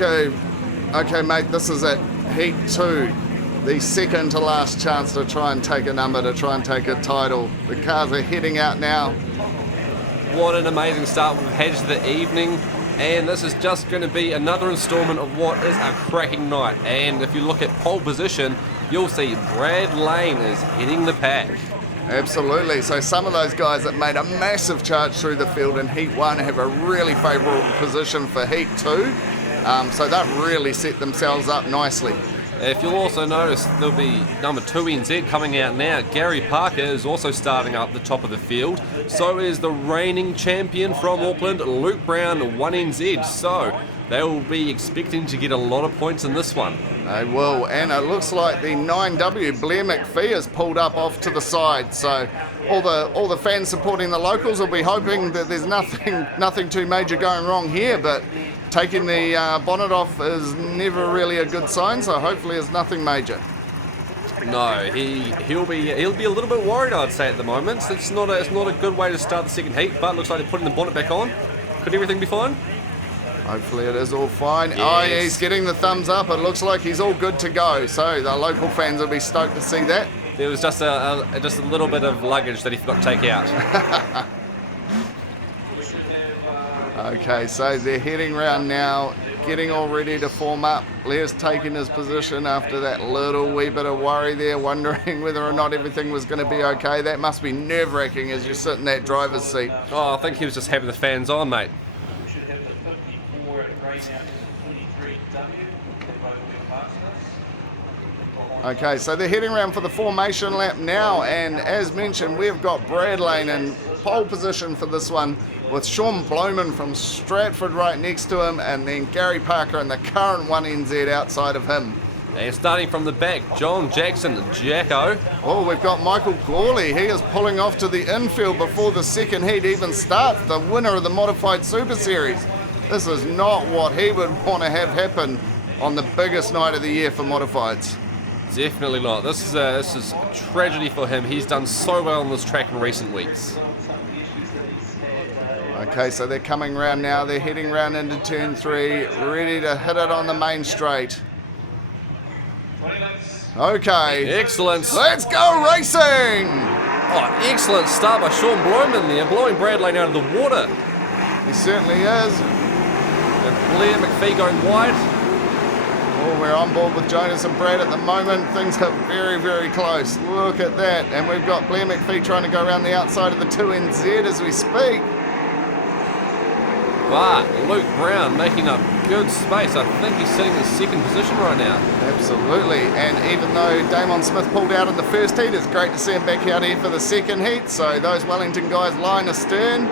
Okay, mate, this is it. Heat 2. The second to last chance to try and take a number, to try and take a title. The cars are heading out now. What an amazing start we've had to the evening. And this is just going to be another installment of what is a cracking night. And if you look at pole position, you'll see Brad Lane is heading the pack. Absolutely. So some of those guys that made a massive charge through the field in Heat 1 have a really favourable position for Heat 2. So they've really set themselves up nicely. If you'll also notice, there'll be number 2 NZ coming out now. Gary Parker is also starting up the top of the field. So is the reigning champion from Auckland, Luke Brown, 1 NZ. So they will be expecting to get a lot of points in this one. They will, and it looks like the 9W Blair McPhee is pulled up off to the side. So all the fans supporting the locals will be hoping that there's nothing too major going wrong here, but taking the bonnet off is never really a good sign, so hopefully it's nothing major. No, he'll be a little bit worried, I'd say, at the moment. It's not a good way to start the second heat, but it looks like they're putting the bonnet back on. Could everything be fine? Hopefully it is all fine. Yes. Oh, yeah, he's getting the thumbs up. It looks like he's all good to go. So the local fans will be stoked to see that. There was just a little bit of luggage that he forgot to take out. Okay, so they're heading round now, getting all ready to form up. Blair's taking his position after that little wee bit of worry there, wondering whether or not everything was going to be okay. That must be nerve-wracking as you sit in that driver's seat. Oh, I think he was just having the fans on, mate. Okay, so they're heading around for the formation lap now, and as mentioned, we've got Brad Lane in pole position for this one, with Sean Bloman from Stratford right next to him, and then Gary Parker and the current 1NZ outside of him. And starting from the back, John Jackson, Jacko. Oh, we've got Michael Gawley. He is pulling off to the infield before the second heat even starts, the winner of the Modified Super Series. This is not what he would want to have happen on the biggest night of the year for Modifieds. Definitely not. This is a tragedy for him. He's done so well on this track in recent weeks. Okay, so they're coming round now. They're heading round into turn 3, ready to hit it on the main straight. Okay. Excellent. Let's go racing! Oh, excellent start by Sean Bloman there, blowing Brad Lane out of the water. He certainly is. And Blair McPhee going wide. Oh, we're on board with Jonas and Brad at the moment. Things are very, very close. Look at that. And we've got Blair McPhee trying to go around the outside of the 2NZ as we speak. But Luke Brown making up good space. I think he's sitting in second position right now. Absolutely. And even though Damon Smith pulled out in the first heat, it's great to see him back out here for the second heat. So those Wellington guys line astern.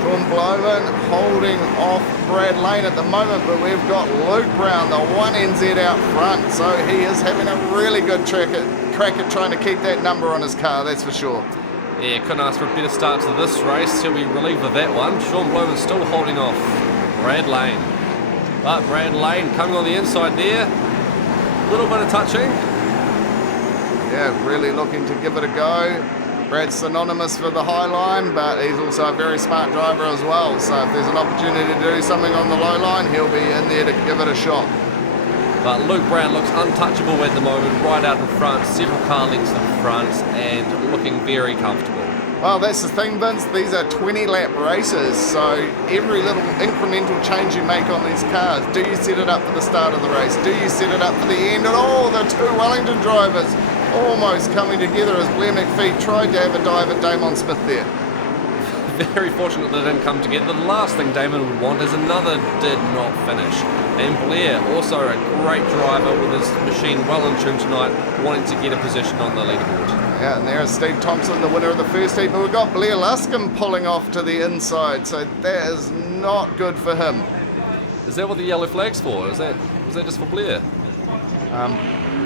Sean Bloman holding off Brad Lane at the moment, but we've got Luke Brown, the 1NZ out front, so he is having a really good crack at trying to keep that number on his car, that's for sure. Yeah, couldn't ask for a better start to this race. He'll be relieved of that one. Sean Bloman still holding off Brad Lane. But Brad Lane coming on the inside there. A little bit of touching. Yeah, really looking to give it a go. Brad's synonymous for the high line, but he's also a very smart driver as well. So if there's an opportunity to do something on the low line, he'll be in there to give it a shot. But Luke Brown looks untouchable at the moment, right out in front, several car lengths in front, and looking very comfortable. Well, that's the thing, Vince. These are 20-lap races, so every little incremental change you make on these cars, do you set it up for the start of the race? Do you set it up for the end? And oh, the two Wellington drivers almost coming together as Blair McPhee tried to have a dive at Damon Smith there. Very fortunate they didn't come together. The last thing Damon would want is another did not finish. And Blair, also a great driver with his machine well in tune tonight, wanting to get a position on the leaderboard. Yeah, and there's Steve Thompson, the winner of the first heat, but we've got Blair Luscombe pulling off to the inside, so that is not good for him. Is that what the yellow flag's for? Was that just for Blair?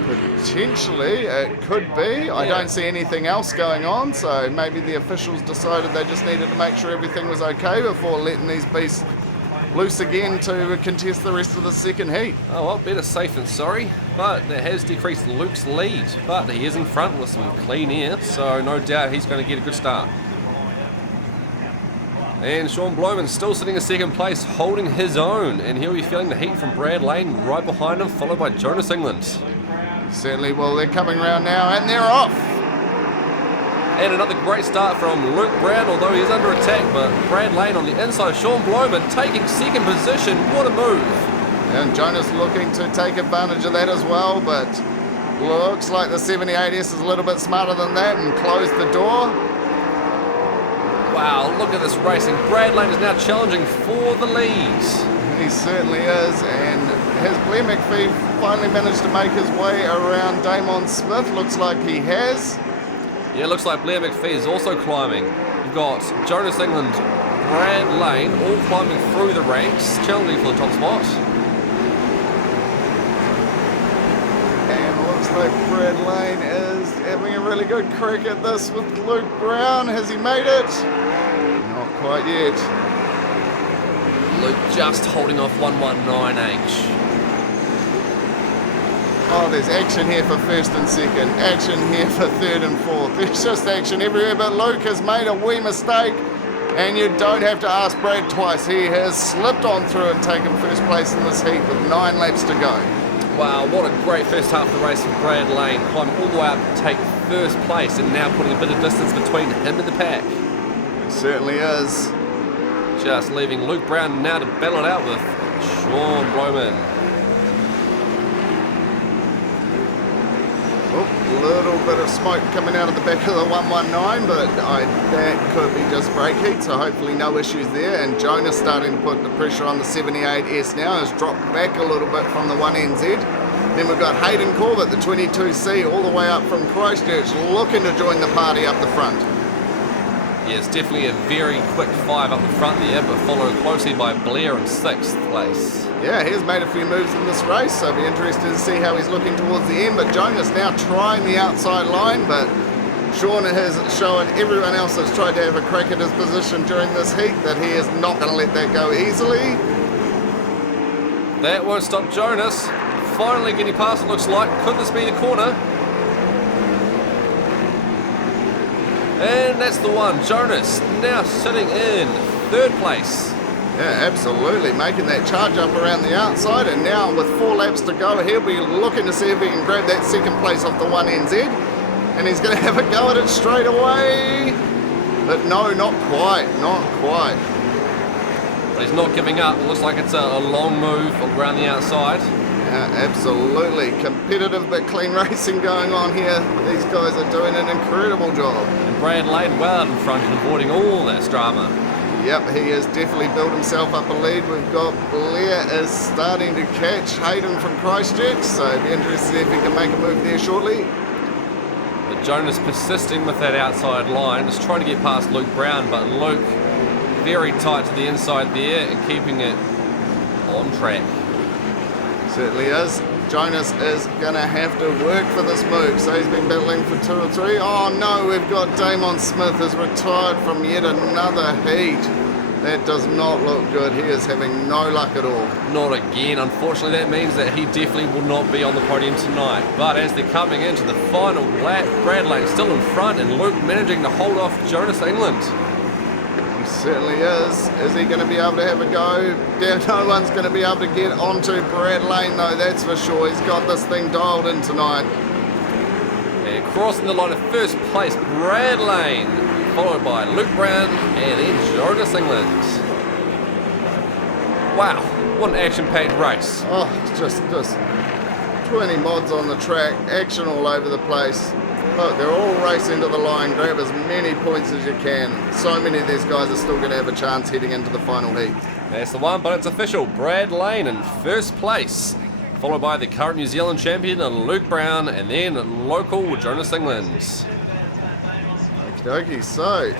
Potentially, it could be. I don't see anything else going on, so maybe the officials decided they just needed to make sure everything was okay before letting these beasts loose again to contest the rest of the second heat. Oh well, better safe than sorry, but that has decreased Luke's lead, but he is in front with some clean air, so no doubt he's going to get a good start. And Sean Bloman still sitting in second place, holding his own, and he'll be feeling the heat from Brad Lane right behind him, followed by Jonas England. Certainly will. They're coming around now, and they're off. And another great start from Luke Brown, although he's under attack, but Brad Lane on the inside. Sean Bloman taking second position. What a move. And Jonas looking to take advantage of that as well, but looks like the 78S is a little bit smarter than that and closed the door. Wow, look at this racing. Brad Lane is now challenging for the lead. He certainly is, and has Blair McPhee finally managed to make his way around Damon Smith? Looks like he has. Yeah, looks like Blair McPhee is also climbing. You've got Jonas England, Brad Lane, all climbing through the ranks, challenging for the top spot. And looks like Brad Lane is having a really good crack at this with Luke Brown. Has he made it? Not quite yet. Luke just holding off 119H. Oh, there's action here for first and second, action here for third and fourth. There's just action everywhere, but Luke has made a wee mistake, and you don't have to ask Brad twice. He has slipped on through and taken first place in this heat with 9 laps to go. Wow, what a great first half of the race from Brad Lane, climbing all the way up to take first place, and now putting a bit of distance between him and the pack. He certainly is. Just leaving Luke Brown now to battle it out with Sean Bloman. A little bit of smoke coming out of the back of the 119, but that could be just brake heat, so hopefully no issues there. And Jonas starting to put the pressure on the 78S now, has dropped back a little bit from the 1NZ. Then we've got Hayden Corbett, the 22C, all the way up from Christchurch, looking to join the party up the front. Yeah, it's definitely a very quick 5 up the front there, but followed closely by Blair in 6th place. Yeah, he's made a few moves in this race, so I'll be interested to see how he's looking towards the end. But Jonas now trying the outside line, but Sean has shown everyone else that's tried to have a crack at his position during this heat that he is not going to let that go easily. That won't stop Jonas. Finally getting past, it looks like. Could this be the corner? And that's the one. Jonas now sitting in 3rd place. Yeah, absolutely. Making that charge up around the outside, and now with 4 laps to go, he'll be looking to see if he can grab that 2nd place off the 1NZ. And he's going to have a go at it straight away. But no, not quite. Not quite. But he's not giving up. It looks like it's a long move around the outside. Yeah, absolutely. Competitive but clean racing going on here. These guys are doing an incredible job. And Brad Lane well out in front and avoiding all that drama. Yep, he has definitely built himself up a lead. We've got Blair is starting to catch Hayden from Christchurch, so it'd be interesting to see if he can make a move there shortly. But Jonas persisting with that outside line, just trying to get past Luke Brown, but Luke very tight to the inside there and keeping it on track. Certainly is. Jonas is going to have to work for this move, so he's been battling for 2 or 3. Oh no, we've got Damon Smith has retired from yet another heat. That does not look good. He is having no luck at all. Not again. Unfortunately, that means that he definitely will not be on the podium tonight. But as they're coming into the final lap, Brad Lane still in front and Luke managing to hold off Jonas England. He certainly is. Is he going to be able to have a go? No one's going to be able to get onto Brad Lane though, that's for sure. He's got this thing dialed in tonight. And crossing the line of 1st place, Brad Lane, followed by Luke Brown and then Jonas England. Wow, what an action-packed race. Oh, it's just 20 mods on the track, action all over the place. Look, they're all racing to the line. Grab as many points as you can. So many of these guys are still going to have a chance heading into the final heat. That's the one, but it's official. Brad Lane in 1st place, followed by the current New Zealand champion Luke Brown, and then local Jonas England. Okie dokie, so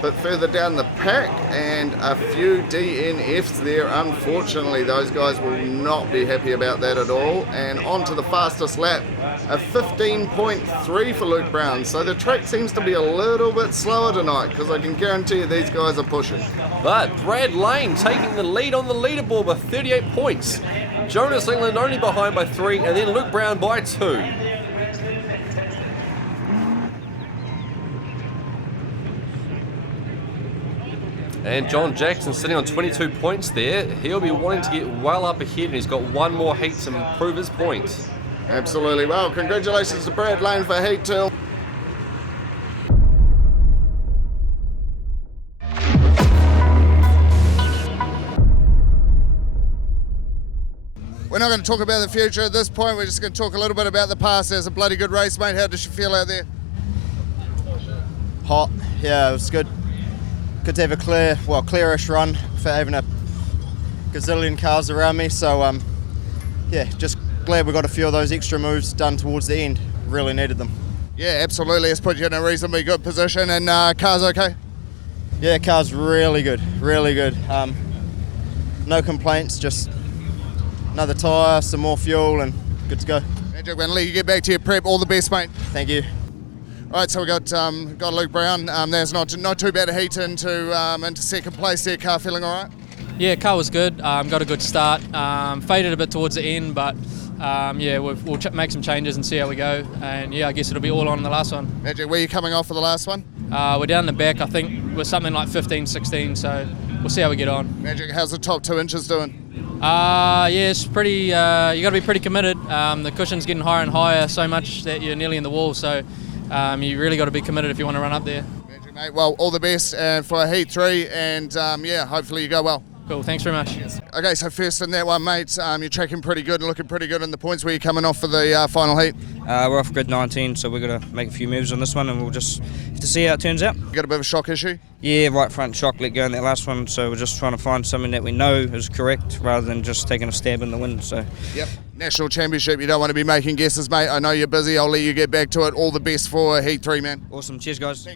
bit further down the pack and a few DNFs there. Unfortunately, those guys will not be happy about that at all. And on to the fastest lap, a 15.3 for Luke Brown. So the track seems to be a little bit slower tonight, because I can guarantee you these guys are pushing. But Brad Lane taking the lead on the leaderboard with 38 points. Jonas England only behind by 3, and then Luke Brown by 2. And John Jackson sitting on 22 points there. He'll be wanting to get well up ahead, and he's got one more heat to improve his points. Absolutely. Well, congratulations to Brad Lane for Heat 2. We're not going to talk about the future at this point. We're just going to talk a little bit about the past. It was a bloody good race, mate. How did you feel out there? Hot. Yeah, it was good. Good to have a clearish run for having a gazillion cars around me. So, yeah, just glad we got a few of those extra moves done towards the end. Really needed them. Yeah, absolutely. It's put you in a reasonably good position. And car's okay? Yeah, car's really good. Really good. No complaints, just another tyre, some more fuel, and good to go. Magic, when you get back to your prep, all the best, mate. Thank you. All right, so we got Luke Brown. There's not too bad a heat into second place there. Car feeling all right? Yeah, car was good. Got a good start. Faded a bit towards the end, but yeah, we'll make some changes and see how we go. And yeah, I guess it'll be all on the last one. Magic, where are you coming off for the last one? We're down the back. I think we're something like 15, 16. So we'll see how we get on. Magic, how's the top 2 inches doing? Yeah, it's pretty. You got to be pretty committed. The cushion's getting higher and higher so much that you're nearly in the wall. So you really got to be committed if you want to run up there. Magic, mate. Well, all the best for Heat 3, and yeah, hopefully you go well. Cool. Thanks very much. Okay, so first in that one, mate, you're tracking pretty good and looking pretty good in the points. Where you coming off for the final heat? We're off grid 19, so we've got to make a few moves on this one, and we'll just have to see how it turns out. You got a bit of a shock issue? Yeah, right front shock let go in that last one, so we're just trying to find something that we know is correct rather than just taking a stab in the wind. So. Yep. National Championship, you don't want to be making guesses, mate. I know you're busy. I'll let you get back to it. All the best for Heat 3, man. Awesome. Cheers, guys.